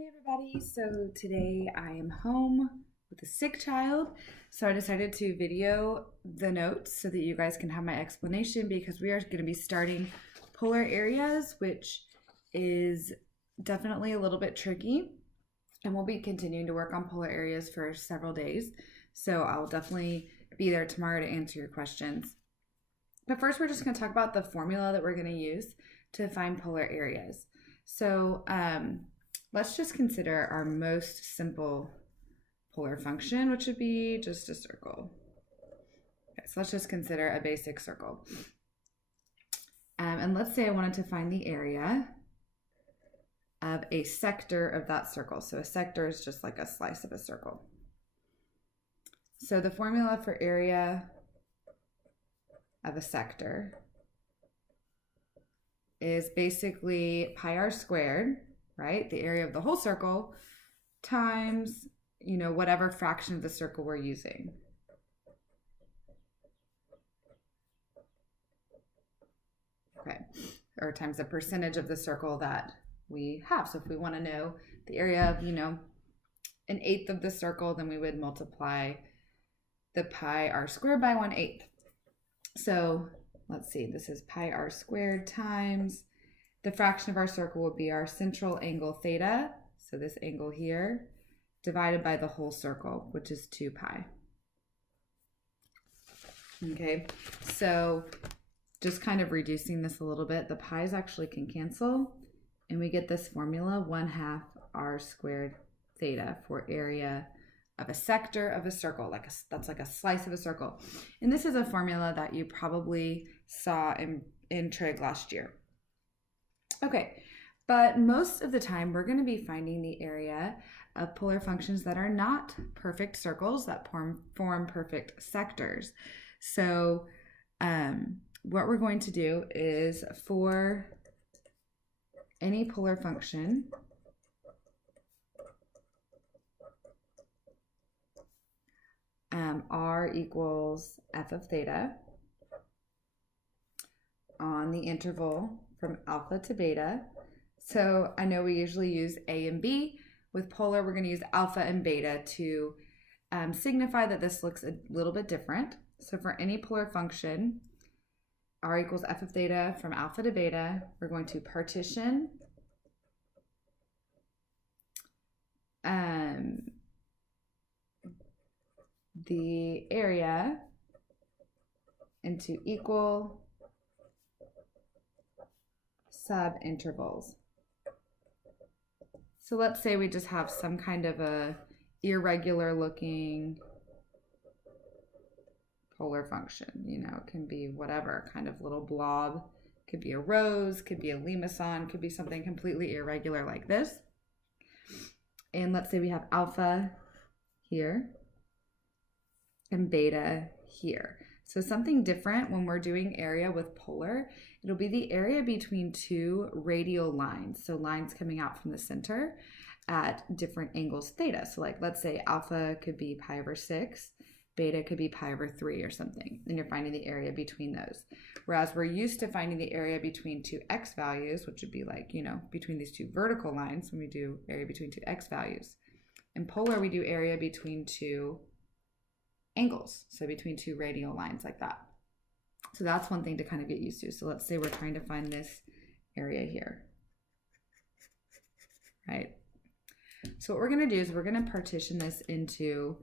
Hey everybody, so today I am home with a sick child, so I decided to video the notes so that you guys can have my explanation because we are going to be starting polar areas, which is definitely a little bit tricky, and we'll be continuing to work on polar areas for several days, so I'll definitely be there tomorrow to answer your questions. But first we're just going to talk about the formula that we're going to use to find polar areas. So let's just consider our most simple polar function, which would be just a circle. Okay, so let's just consider a basic circle. And let's say I wanted to find the area of a sector of that circle. So a sector is just like a slice of a circle. So the formula for area of a sector is basically pi r squared, right? The area of the whole circle times, whatever fraction of the circle we're using. Okay, or times the percentage of the circle that we have. So if we want to know the area of, an eighth of the circle, then we would multiply the pi r squared by 1/8. So let's see, this is pi r squared times the fraction of our circle would be our central angle theta, so this angle here, divided by the whole circle, which is 2 pi. Okay, so just kind of reducing this a little bit, the pi's actually can cancel, and we get this formula, 1/2 r squared theta for area of a sector of a circle, that's like a slice of a circle. And this is a formula that you probably saw in trig last year. Okay, but most of the time we're going to be finding the area of polar functions that are not perfect circles, that form perfect sectors. So what we're going to do is for any polar function, r equals f of theta on the interval from alpha to beta. So I know we usually use a and b. With polar, we're going to use alpha and beta to signify that this looks a little bit different. So for any polar function, r equals f of theta from alpha to beta, we're going to partition the area into equal subintervals. So let's say we just have some kind of a irregular looking polar function, it can be whatever kind of little blob, could be a rose, could be a limacon, could be something completely irregular like this. And let's say we have alpha here and beta here. So something different when we're doing area with polar, it'll be the area between two radial lines. So lines coming out from the center at different angles theta. So like, let's say alpha could be pi over 6, beta could be pi over 3 or something. And you're finding the area between those. Whereas we're used to finding the area between two x values, which would be like, between these two vertical lines when we do area between two x values. In polar, we do area between two angles, so between two radial lines like that. So that's one thing to kind of get used to. So let's say we're trying to find this area here, right? So what we're going to do is we're going to partition this into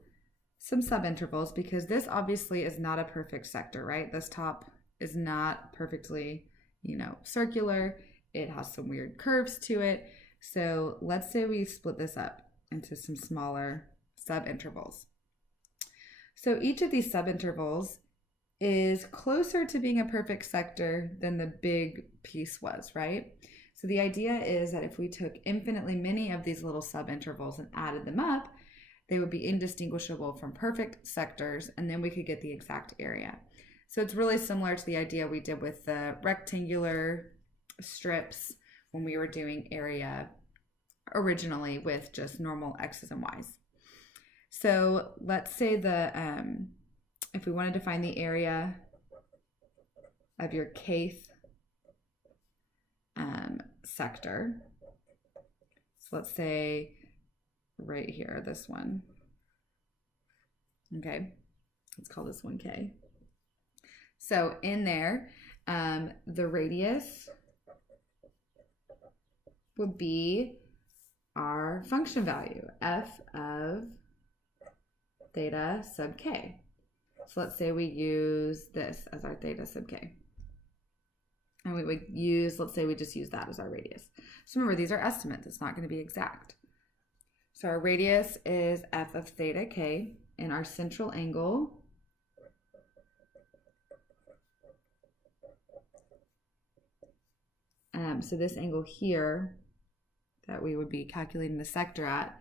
some subintervals because this obviously is not a perfect sector, right? This top is not perfectly, circular. It has some weird curves to it. So let's say we split this up into some smaller subintervals. So each of these subintervals is closer to being a perfect sector than the big piece was, right? So the idea is that if we took infinitely many of these little subintervals and added them up, they would be indistinguishable from perfect sectors, and then we could get the exact area. So it's really similar to the idea we did with the rectangular strips when we were doing area originally with just normal x's and y's. So let's say if we wanted to find the area of your kth sector, So let's say right here, this one. Okay, let's call this one K. So in there, the radius would be our function value, f of theta sub k. So let's say we use this as our theta sub k. And we would use, let's say we just use that as our radius. So remember, these are estimates. It's not going to be exact. So our radius is f of theta k, and our central angle so this angle here that we would be calculating the sector at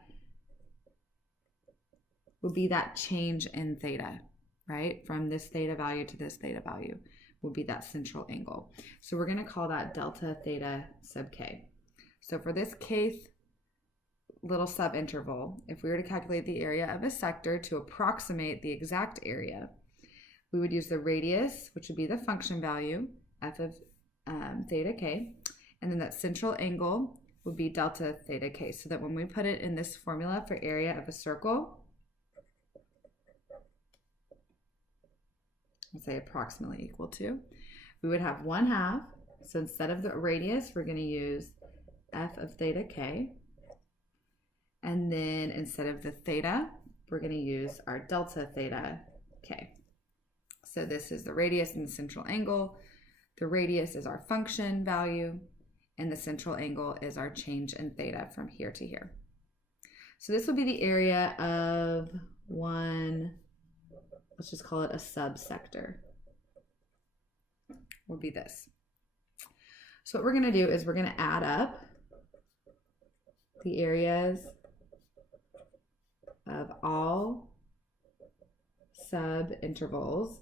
would be that change in theta, right? From this theta value to this theta value will be that central angle. So we're going to call that delta theta sub k. So for this kth little subinterval, if we were to calculate the area of a sector to approximate the exact area, we would use the radius, which would be the function value, f of theta k, and then that central angle would be delta theta k, so that when we put it in this formula for area of a circle, let's say approximately equal to, we would have 1/2. So instead of the radius, we're going to use f of theta k. And then instead of the theta, we're going to use our delta theta k. So this is the radius and the central angle. The radius is our function value, and the central angle is our change in theta from here to here. So this will be the area of one, let's just call it a subsector, will be this. So what we're going to do is we're going to add up the areas of all subintervals,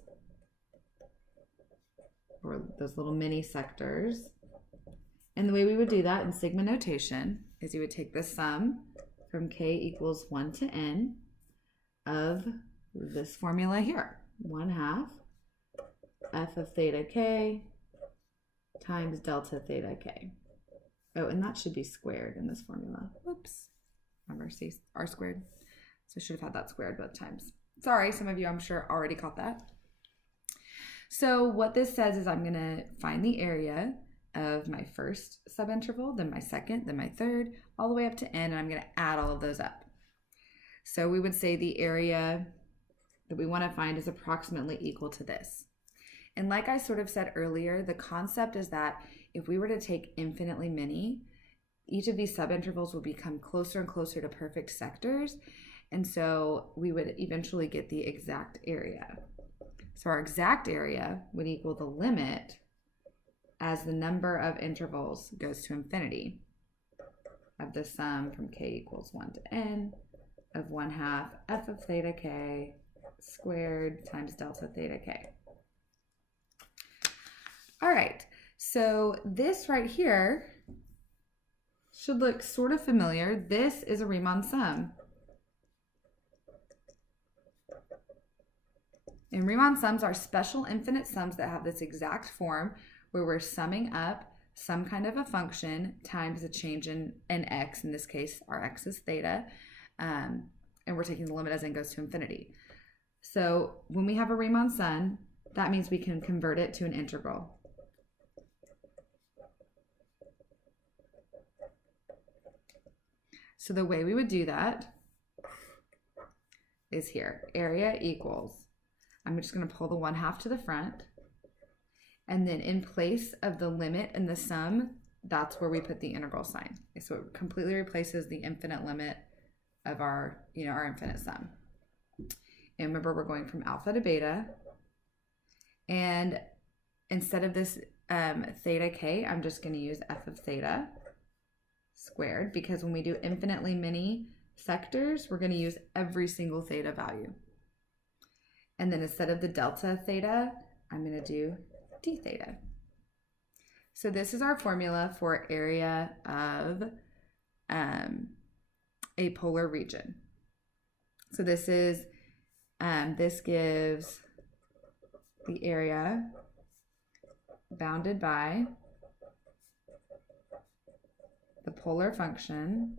or those little mini sectors. And the way we would do that in sigma notation is you would take the sum from k equals 1 to n of this formula here, 1/2 f of theta k times delta theta k. Oh, and that should be squared in this formula. Whoops. Remember, see, r squared. So I should have had that squared both times. Sorry, some of you I'm sure already caught that. So what this says is I'm going to find the area of my first subinterval, then my second, then my third, all the way up to n, and I'm going to add all of those up. So we would say the area that we want to find is approximately equal to this. And like I sort of said earlier, the concept is that if we were to take infinitely many, each of these subintervals will become closer and closer to perfect sectors, and so we would eventually get the exact area. So our exact area would equal the limit as the number of intervals goes to infinity of the sum from k equals 1 to n of 1/2 f of theta k squared times delta theta k. All right, so this right here should look sort of familiar. This is a Riemann sum. And Riemann sums are special infinite sums that have this exact form where we're summing up some kind of a function times a change in x. In this case, our x is theta, and we're taking the limit as n goes to infinity. So when we have a Riemann sum, that means we can convert it to an integral. So the way we would do that is here. Area equals, I'm just going to pull the 1/2 to the front, and then in place of the limit and the sum, that's where we put the integral sign. So it completely replaces the infinite limit of our, our infinite sum. And remember, we're going from alpha to beta, and instead of this theta k, I'm just going to use f of theta squared, because when we do infinitely many sectors, we're going to use every single theta value. And then instead of the delta theta, I'm going to do d theta. So this is our formula for area of a polar region. So this is, this gives the area bounded by the polar function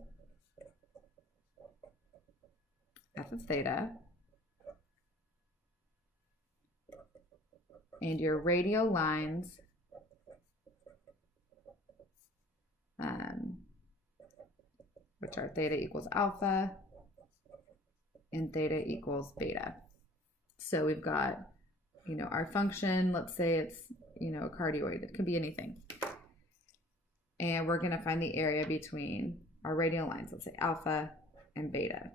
f of theta. And your radial lines which are theta equals alpha and theta equals beta. So we've got, our function, let's say it's, a cardioid. It could be anything. And we're going to find the area between our radial lines, let's say alpha and beta.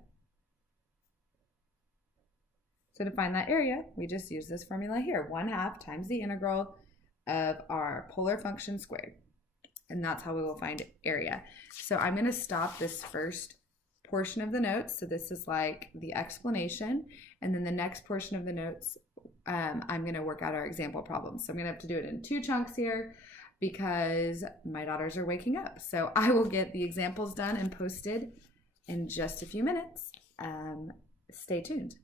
So to find that area, we just use this formula here, 1/2 times the integral of our polar function squared. And that's how we will find area. So I'm going to stop this first portion of the notes. So this is like the explanation. And then the next portion of the notes, I'm going to work out our example problems. So I'm going to have to do it in 2 chunks here because my daughters are waking up. So I will get the examples done and posted in just a few minutes. Stay tuned.